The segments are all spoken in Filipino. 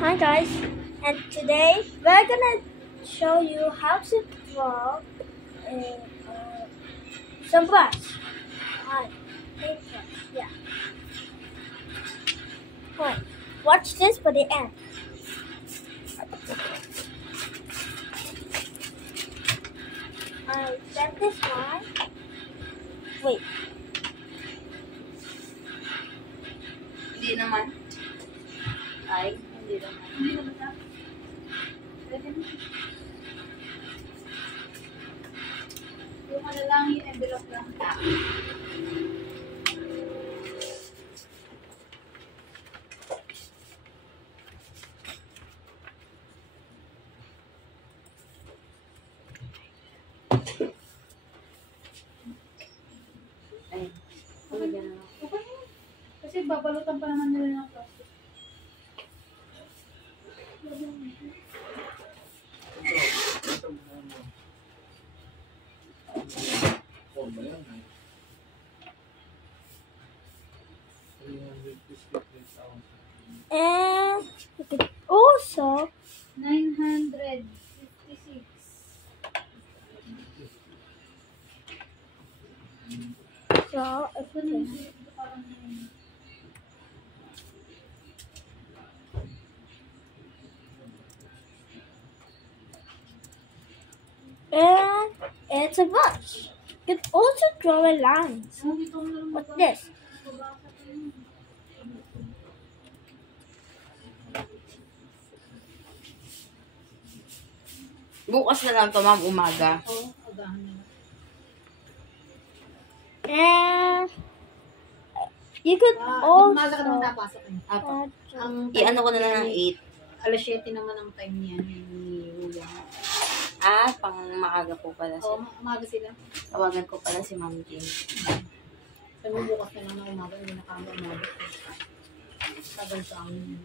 Hi guys, and today we're gonna show you how to draw some brush. Hi, paintbrush. Yeah. Hi. Watch this for the end. I set this one. Wait. Hindi naman. Ay, hindi naman. Hindi naman na. Pwede na. Yung ano lang, yung envelope lang. Ay, okay na. Okay. Kasi babalutan pa naman nila ng plastic. And you could also 956. draw a thing. And it's a brush. You could also draw a line. What's this? Bukas na lang to, ma'am, umaga. Oo, agahan na. And you could Umaga ka naman also napasok eh. Apo. Ang I-ano ko na lang ng 8. alas 7 naman ang time niya ni William. Pang maaga po pala Oo, siya. umaga sila. Tawagan ko pala si Ma'am Jean. Sabi bukas na lang na umaga, hindi nakama umaga. Tagal sa amin.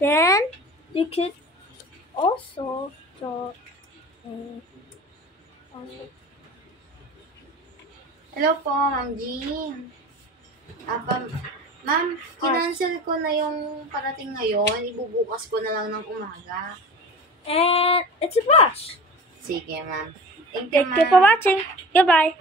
then you could also draw Hello po, Ma'am Jean. Ma'am, kinancel ko na yung parating ngayon. Ibubukas ko na lang ng umaga. and it's a brush. Sige, ma'am. Thank you, Thank you for ma'am. watching. Goodbye.